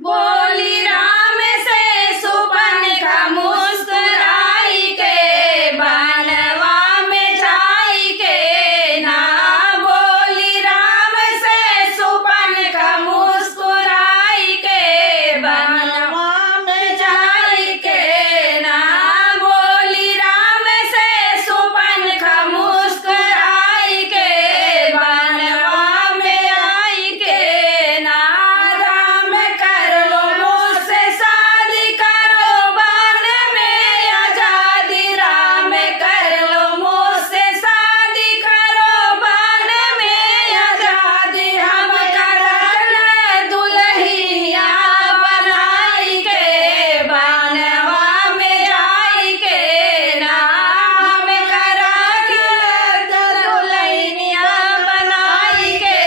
बोली राम से सुपनखा मुस्कुराई के बनवा में जाई के ना। बोली राम से सुपनखा मुस्कुराई के बनवा में जाई के ना। बोली राम से सुपनखा मुस्कुराई के बनवा में आई के ना। राम कर लो मुझसे शादी करो बन में आजादी। राम कर लो मुझसे शादी करो बन में आजादी। हम कर दुल्हनिया बनाई के बनवा में जाई के ना। हम कर दुल्हनिया बनाई के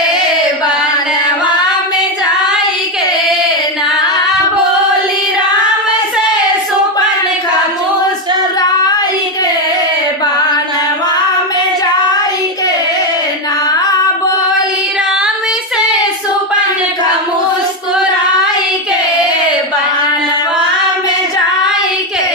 बनवा में जाई के ना। बोली राम से सुपनखा मुस्कुराई के बनवा में जाई के ना। बोली राम से सुपनखा मुस्कुराई के बनवा में जाई के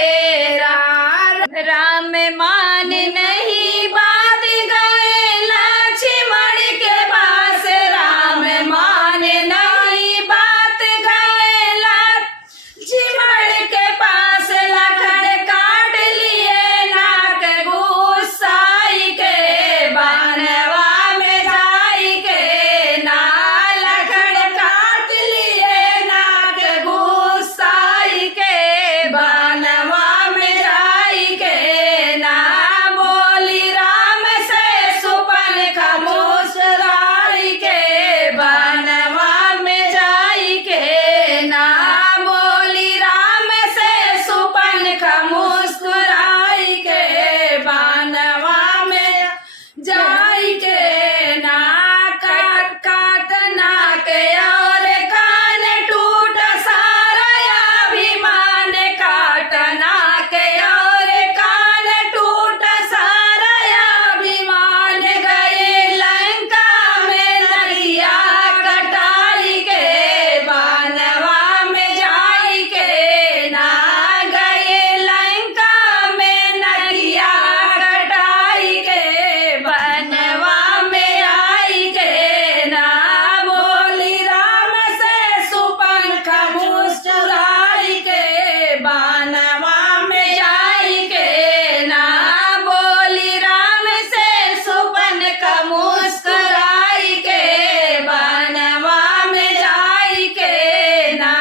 राम मान नहीं बात गए लक्ष्मण के पास। राम मान नहीं बात गए लक्ष्मण के पास। लखन काट लिए नाक गुस्साई के बनवा में जाई के ना। लखन काट लिए नाक गुस्साई के बनवा में जाई के ना। बोली राम से सुपनखा मुस्कुराई के बनवा में जाई के ना। बोली राम से सुपनखा मुस्कुराई के बनवा में जाई के ना। काट काट नाक और कान टूट सारा अभिमान। काट नाक और कान टूट सारा अभिमान। गए लंका में नदिया कटाई के बनवा में जाई के ना। गए लंका में नदिया कटाई के बनवा में आई के ना। बोली राम से सुपनखा मुस्कुराई के बनवा में जाई के ना। बोली राम से सुपनखा मुस्कुराई के बनवा में जाई के ना।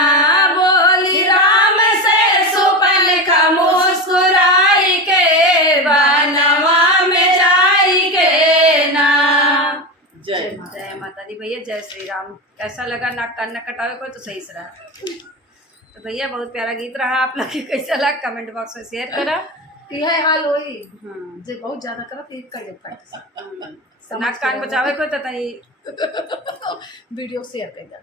बोली राम से सुपनखा मुस्कुराई के बनवा में जाई के ना। जय माता दी भैया, जय श्री राम। कैसा लगा? नाक कान न कटावे कोई तो सही से रहा। तो भैया बहुत प्यारा गीत रहा। आप लोग कैसा लगा कमेंट बॉक्स में शेयर करा। यह हाल होई जे बहुत ज्यादा करत एक कर देता नाक कान बचावे कोई तो तनी वीडियो शेयर कर दे।